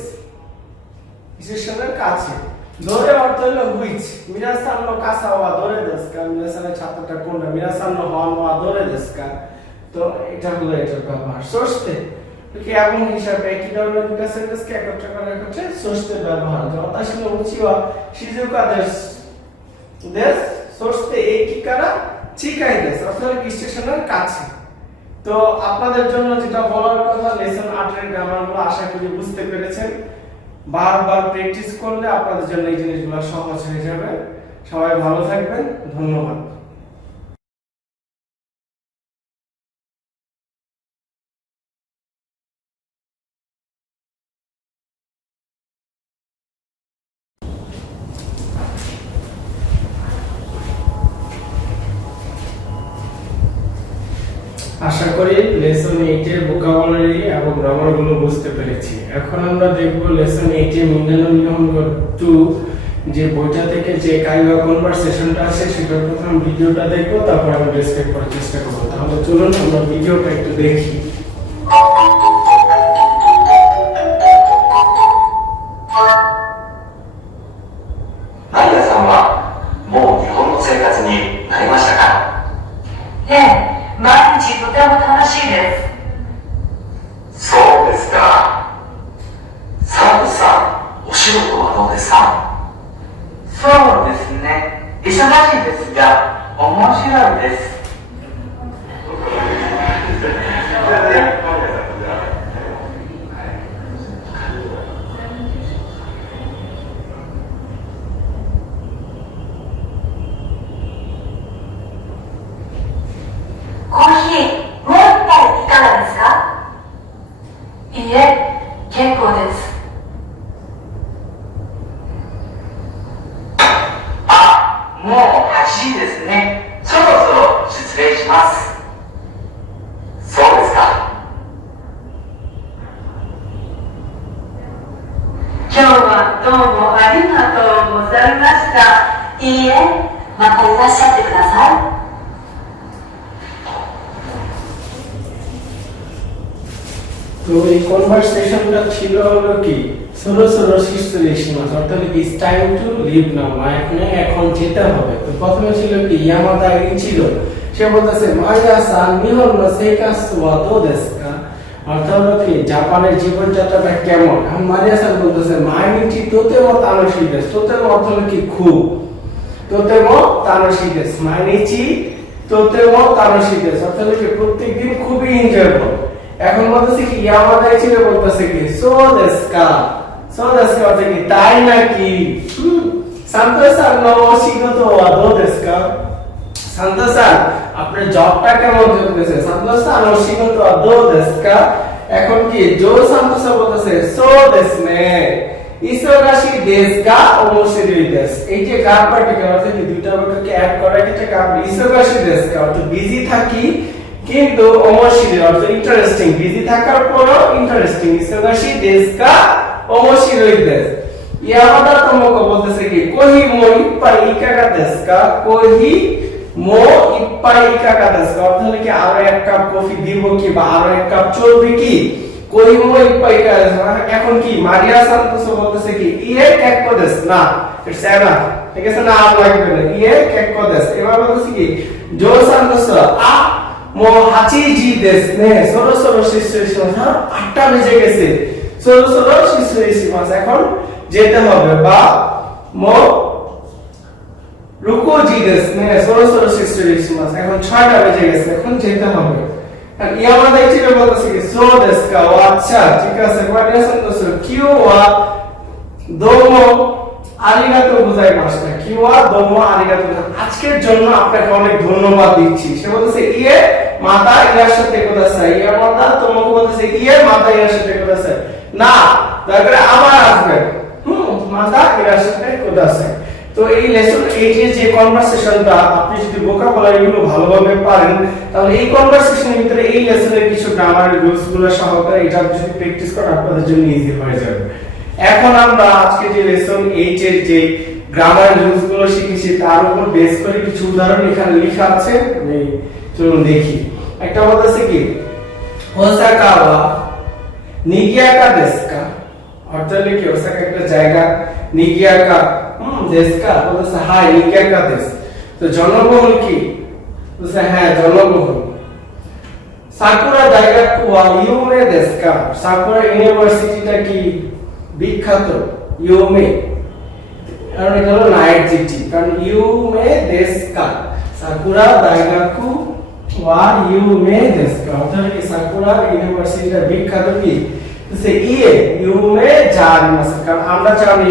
বিশেষণের কাছে দোরে অর্থ হলো হুইচ মিরাসান নো কাসা ওয়া দোরে দেশ কা মিরাসানের ছাত্রটা কোনটা মিরাসান নো হন ওয়া দোরে দেশ কা তো এটা হলো এটার ব্যবহার সস্তে কি এমন হিসাবে কি ধরনের দুটো সেন্টেন্সকে একত্র করা হচ্ছে সস্তে ব্যবহার ওতাশি নো উচি ওয়া শিজুকা দেশ দেশ সস্তে এই ঠিকানা চিকাই দেশ অর্থাৎ স্টেশনের কাছে তো আপনাদের জন্য যেটা বলার কথা লেসন 8 এর গ্রামারগুলো আশা করি বুঝতে পেরেছেন বারবার প্র্যাকটিস করলে আপনাদের জন্য এই জিনিসগুলো সহজ হয়ে যাবে সবাই ভালো থাকবেন ধন্যবাদ আশা করি লেসন 8 এর ভোকাবুলারি এবং গ্রামারগুলো বুঝতে পেরেছি এখন আমরা দেখব লেসন 8 এর মিনানো নিয়ম 2 যে বইটা থেকে যে কাইবা কনভারসেশনটা আছে সেটার প্রথম ভিডিওটা দেখব তারপর আমরা ডেসক্রাইব করার চেষ্টা করব তাহলে চলুন আমরা ভিডিওটা একটু দেখি とএই কনভারসেশনটা ছিল হলো কি সরো সরো শিশুরেশিমাস অর্থাৎ ইটস টাইম টু লিভ নাও মানে এখন যেতে হবে তো প্রথমে ছিল কি ইয়ামাদা ছিল সে বলতেছে মায়া সান নিহন নো সেকাসু ওয়া দো দেসকা অর্থাৎ হলো কি জাপানের জীবনযাত্রাটা কেমন এখন মারিয়া সান বলতেছে মাইনিচি তোতেমো তানোশি দেস তোতেমো অর্থ হলো কি খুব তোতেমো তানোশি দেস মাইনিচি তোতেমো তানোশি দেস অর্থাৎ হলো কি প্রত্যেকদিন খুবই এনজয়েবল এখন বলতেছে কি ইয়ামাদা ছিল বলতেছে কি সো দেসকা অর্থ কি তাই নাকি সান্তোসান নো শিগোতো ওয়া দো দেসকা সান্তোসান আপনার জবটা কেমন চলতেছে সান্তোসান নো শিগোতো ওয়া দো দেসকা এখন কি জো সান্তোসা বলতেছে সো দেসনে ইসোগাশি দেসকা ওমোশিরি দেস এই যে গাব পার্টিকেল অর্থ কি দুইটা বাক্যকে অ্যাড করা এটা গাব ইসোগাশি দেসকা অর্থ বিজি থাকি কিন্তু ওমোশিরি অর্থ ইন্টারেস্টিং বিজি থাকার পরও ইন্টারেস্টিং ইসোগাশি দেসকা ওমোশিরি দেস ইয়ামাদা তোমোকো বলতেছে কি কোহি মো ইপ্পাই ইকাগা দেসকা কোহি মো ইপ্পাই ইকাকা দেস্কা অর্থ হলো কি আরো এক কাপ কফি দিব কি বা আরো এক কাপ চলবে কি কই মো ইপ্পাই ইকাকা দেস্কা এখন কি মারিয়া সান্তোস বলতেছে কি ইয়ে কেক্কো দেস না ইটস এনা ঠিক আছে না আর লাগবে না ইয়ে কেক্কো দেস এবার বলতেছে কি জো সান্তোস আ মো হাচিজি দেস নে সরো সরো শিশু 8টা বেজে গেছে সরো সরো শিশু এখন যেতে হবে বা মো রুকো জি দেস নে সরো সরো শিশু এখন 6টা বেজে গেছে এখন যেতে হবে আর ইয়ামাদা ইচিরো বলতেছে কি সো দেস কা ও আচ্ছা ঠিক আছে মারিয়া সান্তোস কিউ ওয়া দোমো আরিগাতো গোজাইমাসিতা কিউ ওয়া দোমো আরিগাতো আজকের জন্য আপনাকে অনেক ধন্যবাদ দিচ্ছি সে বলতেছে ইয়ে মাতা ইরাশাতে কোদাসাই ইয়ে মাতা তোমাকে বলতেছে ইয়ে মাতা ইরাশাতে কোদাসাই না তারপরে আবার আসবে মাতা ইরাশাতে কোদাসাই তো এই লেসন 8 এর যে কনভারসেশনটা আপনি যদি ভোকাবুলারি গুলো ভালোভাবে পারেন তাহলে এই কনভারসেশনের ভিতরে এই লেসনের কিছু গ্রামারের রুলস গুলো সহকারে এটা যদি প্র্যাকটিস করেন আপনাদের জন্য ইজি হয়ে যাবে এখন আমরা আজকে যে লেসন 8 এর যে গ্রামারের রুলস গুলো শিখেছি তার উপর বেস করে কিছু উদাহরণ এখানে লেখা আছে আমি চলুন দেখি একটা বলতেছে কি ওসাকা ওয়া নিগিয়াকা দেস্কা অর্থ হলো কি ওসাকা একটা জায়গা নিগিয়াকা দেস্কা বলতেছে হাই নিগিয়াকা দেস তো জনবহুল কি বলতেছে হ্যাঁ জনবহুল সাকুরা দাইগাকু ওয়া ইউমে দেস্কা সাকুরা ইউনিভার্সিটিটা কি বিখ্যাত ইউমে কারণ এটা হলো নাইট জিটি কারণ ইউমে দেস্কা সাকুরা দাইগাকু ওয়া ইউমে দেস্কা অর্থাৎ কি সাকুরা ইউনিভার্সিটিটা বিখ্যাত কি সে ইয়ে ইউমে জানিমাসু কারণ আমরা জানি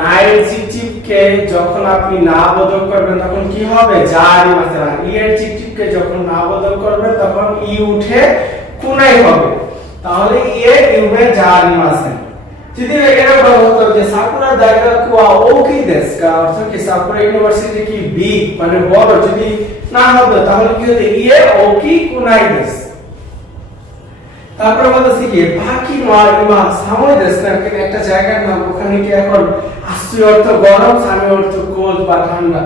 নাইট জিটি কে যখন আপনি না বদল করবেন তখন কি হবে জানিমাসু ইয়ের জিটি কে যখন না বদল করবেন তখন ই উঠে কুনাই হবে তাহলে ইয়ে ইউমে জানিমাসু যদি এরকম হতো যে সাকুরা দাইগাকু ওয়া ওকি দেস্কা অর্থাৎ কি সাকুরা ইউনিভার্সিটি কি বিগ মানে বড় যদি না হবে তাহলে কি হতো ইয়ে ওকি কুনাই দেস তারপরে বলতেছি কি বাকি মারিমা সাময় দেশ না একটা জায়গার নাম ওখানে কি এখন আসছে অর্থ গরম সাময় অর্থ কোল্ড বা ঠান্ডা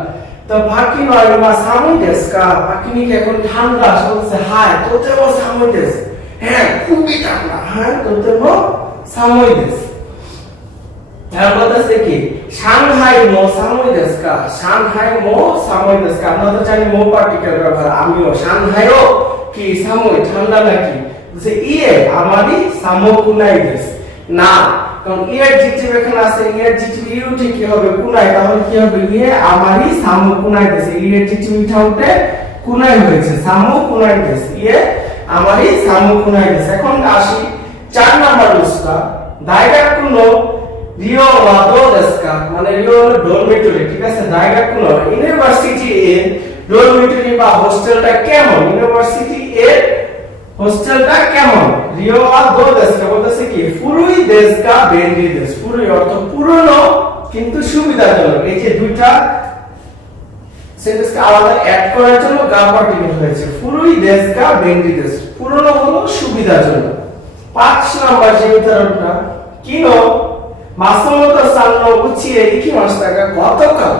তো বাকি মারিমা সাময় দেশ কা বাকি কি এখন ঠান্ডা বলছে হাই তোতেও সাময় দেশ হ্যাঁ খুবই ঠান্ডা হ্যাঁ তোতেও সাময় দেশ আর বলতেছে কি সাংহাই মো সাময় দেশ কা সাংহাই মো সাময় দেশ কা আমরা তো জানি মো পার্টিকেল ব্যবহার আমিও সাংহাইও কি সাময় ঠান্ডা নাকি যে ইয়ে আমারই সামকুনাই দেশ না কারণ ইয়ের জিটিভ এখানে আছে ইয়ের জিটিভ ইউ ঠিক কি হবে কুনাই তাহলে কি হবে ইয়ে আমারই সামকুনাই দেশ ইয়ের জিটিভ উঠাউতে কুনাই হয়েছে সামকুনাই দেশ ইয়ে আমারই সামকুনাই দেশ এখন আসি 4 নাম্বার রুলসটা দাইগাকুনো রিও ওয়াদো দেশকা মানে রিও হলো ডরমিটরি ঠিক আছে দাইগাকুনো ইউনিভার্সিটি এর ডরমিটরি বা হোস্টেলটা কেমন ইউনিভার্সিটি এর হোস্টেলটা কেমন রিও ওয়াদো দেশকা বলতেছে কি ফুরুই দেশকা বেন্ডি দেশ ফুরুই অর্থ পুরনো কিন্তু সুবিধাজনক এই যে দুইটা সেন্টেন্সকে আলাদা অ্যাড করার জন্য গা পার্টিকেল হয়েছে ফুরুই দেশকা বেন্ডি দেশ পুরনো হলো সুবিধাজনক 5 নাম্বার যে উদাহরণটা কিনো মাসুমোতো সানো উচিয়ে ইকিমাশিতা গতকাল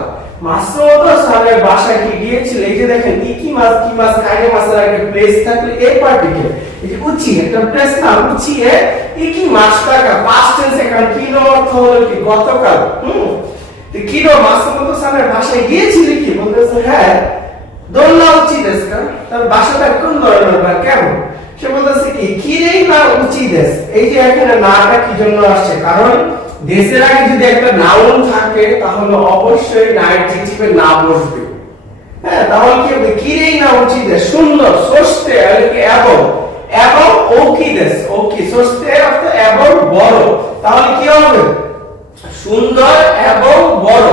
মাসুমোতো সানের বাসায় কি গিয়েছিল এই যে দেখেন ইকিমাস কাইনে মাসের আগে প্লেস থাকলে এই পার্টিকেল এই যে উচি একটা প্লেস না উচিয়ে ইকিমাশিতা পাস্ট টেন্স এখানে কিনো অর্থ হলো কি গতকাল তো কিনো মাসুমোতো সানের বাসায় গিয়েছিল কি বলতেছে হ্যাঁ দোল্লা উচি দেশকা তার বাসাটা কোন ধরনের বা কেমন সে বলতেছে কি কিরেই না উচি দেশ এই যে এখানে নাটা কি জন্য আসছে কারণ দেশের আগে যদি একটা নাউন থাকে তাহলে অবশ্যই নাইট জিটিভে না বসবে হ্যাঁ তাহলে কি হবে কিরেই না উচিত সুন্দর সস্তে আর কি এবং ওকি দেশ ওকি সস্তে অর্থ এবং বড় তাহলে কি হবে সুন্দর এবং বড়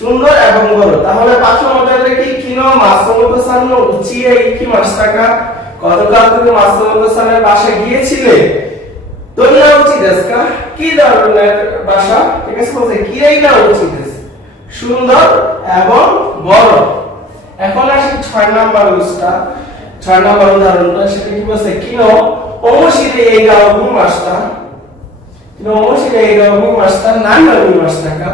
সুন্দর এবং বড় তাহলে 5 নম্বরে কি কিনো মাসুমোতো সানো উচিয়ে ইকিমাশিতা গতকাল তুমি মাসুমোতো সানের বাসায় গিয়েছিলে দোল্লা উচিত দেশকা কি ধরনের ভাষা ঠিক আছে বলতে কিরাই না উচিত দেশ সুন্দর এবং বড় এখন আসি 6 নাম্বার রুলসটা 6 নাম্বার উদাহরণটা সেটা কি বলছে কিনো ওমোশিরে এইগাও মিমাশিতা কিনো ওমোশিরে এইগাও মিমাশিতা নান্না মিমাশিতা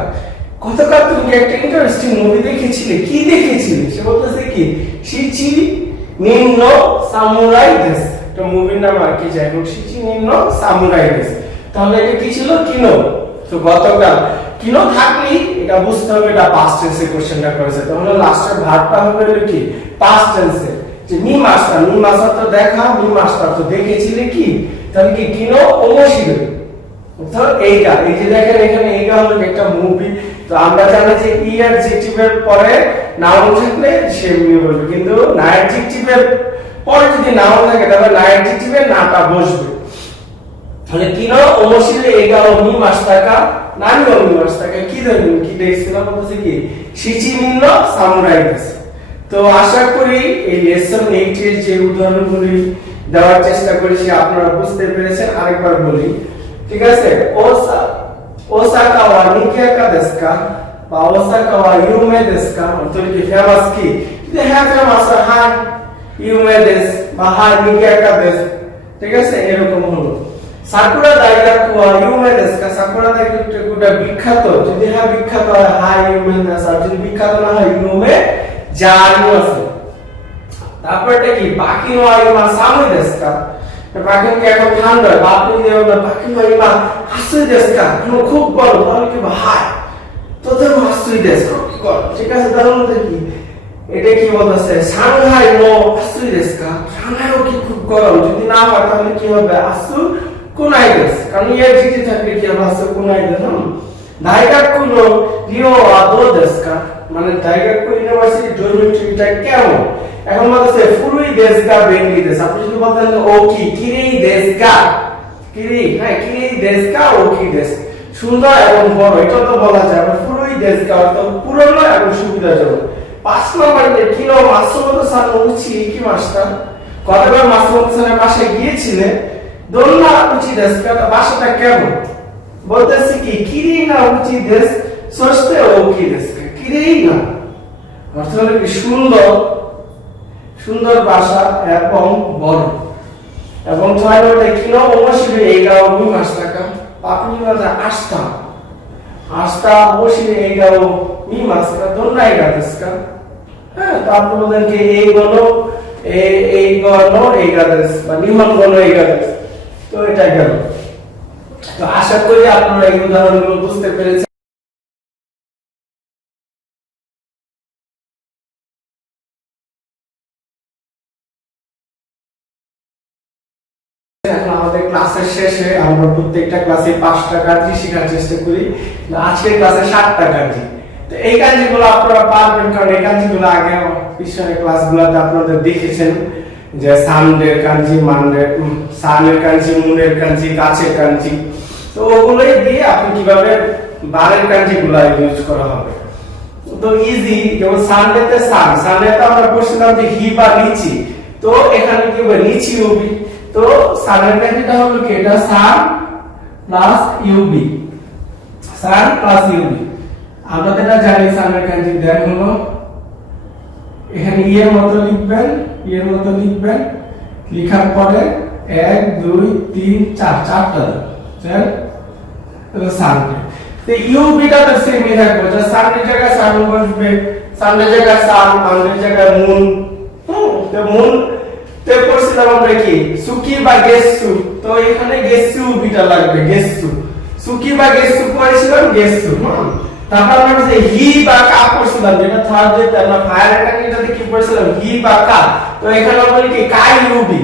গতকাল তুমি একটা ইন্টারেস্টিং মুভি দেখেছিলে, কি দেখেছিলে? সে বলতেছে কি শিচি নিম্ন সামুরাই ডেস, একটা মুভির নাম আর কি, যাই হোক শিচি নিম্ন সামুরাই ডেস। তাহলে এটা কি ছিল? কিনো। তো গতকাল কিনো থাকলেই এটা বুঝতে হবে এটা পাস্ট টেন্সে কোশ্চেনটা করেছে, তাহলে লাস্টের ভার্বটা হবে কি পাস্ট টেন্সে। যে মি মাস্টার তো দেখা, মি মাস্টার তো দেখেছিলে কি, তাহলে কি কিনো ওমোশিরো। তো এইটা, এই যে দেখেন এখানে এইটা হলো একটা মুভি। তো আমরা জানি যে ই অ্যাডজেক্টিভের পরে নাউন থাকলে সে মি বলবে, কিন্তু না অ্যাডজেক্টিভের পরে যদি নাউন থাকে তাহলে না অ্যাডজেক্টিভের নাটা বসবে। তাহলে কিনো ওমোশিরো এইটা হলো মি মাস্টাকা, নানি ও মি মাস্টাকা। কি ধরুন কি দেখছিলাম বলতেছে কি শিচি নিম্ন সামুরাই ডেস। তো আশা করি এই লেসন 8 এর যে উদাহরণগুলি দেওয়ার চেষ্টা করেছি আপনারা বুঝতে পেরেছেন। আরেকবার বলি, ঠিক আছে? ওসাকা ওয়া নিকিয়াকা দেসু কা, বা ওসাকা ওয়া ইউমে দেসু কা, অর্থাৎ কি ফেমাস কি? যদি হ্যাঁ ফেমাস হাই ইউমে দেস বা হাই নিকিয়াকা দেস, ঠিক আছে? এরকম হলো। সাকুরা দাইগাকু ওয়া ইউমে দেসু কা, সাকুরা দাইগাকুটা বিখ্যাত, যদি হ্যাঁ বিখ্যাত হয় হাই ইউমে দেস, আর যদি বিখ্যাত না হয় ইউমে জানি আছে। তারপরটা কি বাকি ওয়া ইমা সামু দেসু কা, বাকি কি এখন ঠান্ডা, বা আপনি যদি বলেন বাকি ওয়া ইমা আসুই দেসু কা, খুব গরম, তাহলে কি হাই তোদের আসুই দেসু কি গরম, ঠিক আছে? তার মধ্যে কি এটা কি বলতেছে সাংহাই নো আসুই দেসু কা, সাংহাইও কি খুব গরম, যদি না হয় তাহলে কি হবে আসু কোনাই দেসু, কারণ এর জিটি থাকলে কি হবে আসু কোনাই দেসু। দাইগাকু নো রিও ওয়া দো দেসু কা, মানে দাইগাকু ইউনিভার্সিটি ডরমিটরিটা কেমন? এখন বলতেছে ফুরুই দেসগা বেঙ্গি দেস। আপনি যদি বলতেন ও কি কিরেই দেসগা, কিরি, হ্যাঁ কিরেই দেসগা ও কি দেস, সুন্দর এবং বড়, এটা তো বলা যায়। আবার ফুরুই দেসগা অর্থাৎ পুরনো এবং সুবিধাজনক। 5 নম্বরে কিনো মাসুমতো সান উচি কি মাস্টার, কতবার মাসুমতো সানের বাসায় গিয়েছিলে? দোলনা উচি দেসগা, বাসাটা কেমন? বলতেছে কি কিরি না উচি দেস সস্তে ও কি দেসগা, কিরেই না অর্থ হলো কি সুন্দর, সুন্দর বাসা এবং বড়। এবং 6 নম্বরে কিনো ওমোশিরো এইগা ও মি মাস্টাকা, আপনি বলতে আস্তা আস্তা ওমোশিরো এইগা ও মি মাস্টাকা দোন্না এইগা দেসু কা। হ্যাঁ, তো আপনি বলেন কি এই গনো এইগা দেস, বা নিহন গনো এইগা দেস। তো এটা গেল। তো আশা করি আপনারা এই উদাহরণগুলো বুঝতে পেরেছেন। এখন আমাদের ক্লাসের শেষে আমরা প্রত্যেকটা ক্লাসে 5টা কাঞ্জি শেখার চেষ্টা করি। আজকের ক্লাসে 7টা কাঞ্জি। তো এই কাঞ্জিগুলো আপনারা পারবেন, কারণ এই কাঞ্জিগুলো আগে পিছনের ক্লাসগুলোতে আপনাদের দেখেছেন, যে সানডের কাঞ্জি, সানের কাঞ্জি, মুনের কাঞ্জি, গাছের কাঞ্জি। তো ওগুলোই দিয়ে আপনি কিভাবে বারের কাঞ্জিগুলো ইউজ করা হবে। তো ইজি, যেমন সানডেতে সানডেতে আমরা বলছিলাম যে হি বা নিচি, তো এখানে কি হবে নিচি হবে। তো সানের কাঞ্জিটা হলো কি, এটা সান প্লাস ইউবি, সান প্লাস ইউবি। আমরা যেটা জানি সানের কাঞ্জি দেন হলো এখানে ই এর মতো লিখবেন, লেখার পরে 1 2 3 4 চারটা স্যার সান। তো ইউবিটা তো সেমই থাকবে, যে সানের জায়গায় সান বসবে, সানের জায়গায় সান, মানের জায়গায় মুন। তো মুন তে পড়ছিলাম আমরা কি সুকি বা গেসু, তো এখানে গেসু বিটা লাগবে, গেসু সুকি বা গেসু পড়ছিলাম গেসু। তারপর আমরা যে হি বা কা পড়ছিলাম, যেটা থার্ড যে আমরা ফায়ার কানেক্টরটাতে কি পড়ছিলাম হি বা কা, তো এখানে আমরা কি কাই ইউবি,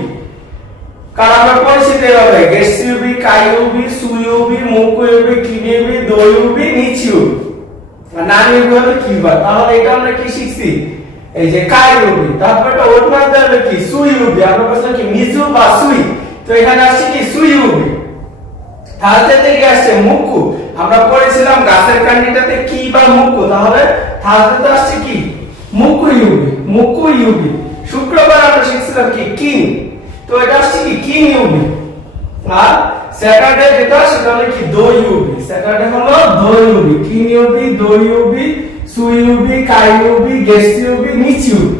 কারণ আমরা পড়ছি এভাবে গেসু ইউবি, কাই ইউবি, সু ইউবি, মুকু ইউবি, কিনি ইউবি, দো ইউবি, নিচি ইউবি, আর নানি ইউবি হলো কি বা। তাহলে এটা আমরা কি শিখছি, এই যে কাই ইউবি। তারপর এটা ওট মানতে হবে কি সু ইউবি, আমরা বলছিলাম কি মিজু বা সুই, তো এখানে আসছে কি সু ইউবি। তাহলে থেকে আসছে মুকু, আমরা পড়েছিলাম গাছের কান্ডিটাতে কি বা মুকু, তাহলে তাহলে আসছে কি মুকু ইউবি। শুক্রবার আমরা শিখছিলাম কি কিং, তো এটা আসছে কি কিং ইউবি। আর স্যাটারডে যেটা সেটা হলো কি দো ইউবি, স্যাটারডে হলো দো ইউবি, কিং ইউবি, দো ইউবি, সু ইউবি, কাই ইউবি, গেস ইউবি, নিচ ইউবি।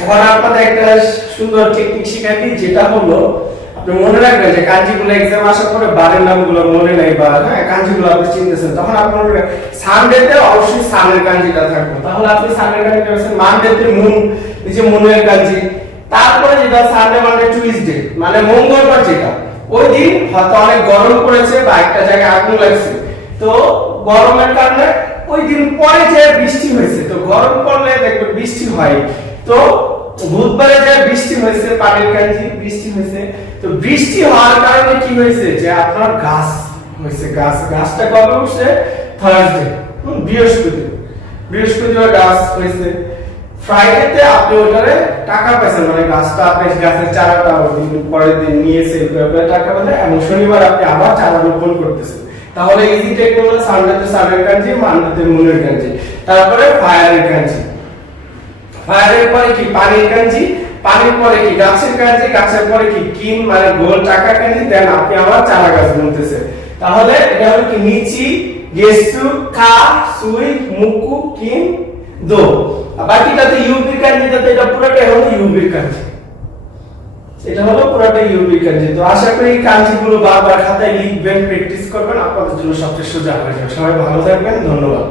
এখন আপনাদের একটা সুন্দর টেকনিক শিখাই দিই, যেটা হলো আপনি মনে রাখবেন যে কাঞ্জিগুলো এক্সাম আসার পরে বারের নামগুলো মনে নাই বা হ্যাঁ কাঞ্জিগুলো আপনি চিনতেছেন, তখন আপনার সানডেতে অবশ্যই সানের কাঞ্জিটা থাকবে। তাহলে আপনি সানের কাঞ্জিটা পেয়েছেন, মানডেতে মুন, এই যে মুনের কাঞ্জি। তারপরে যেটা সানডে মানডে টুইসডে মানে মঙ্গলবার, যেটা ওই দিন হয়তো অনেক গরম পড়েছে বা একটা জায়গায় আগুন লাগছে, তো গরমের কারণে ওই দিন পরে যে বৃষ্টি হয়েছে, তো গরম পড়লে দেখবেন বৃষ্টি হয়, তো বুধবারে যে বৃষ্টি হয়েছে পানির কাঞ্জি বৃষ্টি হয়েছে, তো বৃষ্টি হওয়ার কারণে কি হয়েছে যে আপনার গাছ হয়েছে, গাছটা কবে উঠছে? থার্সডে, বৃহস্পতিবার গাছ হয়েছে। ফ্রাইডেতে আপনি ওটারে টাকা পাইছেন, মানে গাছটা আপনি গাছের চারাটা পরের দিন নিয়েছেন টাকা পেলে, এবং শনিবার আপনি আবার চারা রোপণ করতেছেন। তাহলে ইজি টেকনোলজি সানডেতে সানের কাঞ্জি, মানডেতে মুনের কাঞ্জি, তারপরে ফায়ারের কাঞ্জি। ফায়ারের পরে কি? পানির কাঞ্জি, পানির পরে কি? গাছের কাঞ্জি, গাছের পরে কি? কিন মানে গোল টাকা কাঞ্জি, দেন আপনি আবার চারা গাছ বুনতেছেন। তাহলে এটা হলো কি? নিচি, গেসু, খা, সুই, মুকু, কিন, দো। আর বাকিটাতে ইউবির কাঞ্জিটাতে এটা পুরোটাই হলো ইউবির কাঞ্জি। এটা হলো পুরোটাই ইউবির কাঞ্জি। তো আশা করি এই কাঞ্জিগুলো বারবার খাতায় লিখবেন, প্র্যাকটিস করবেন, আপনাদের জন্য সবচেয়ে সোজা হয়ে যাবে। সবাই ভালো থাকবেন, ধন্যবাদ।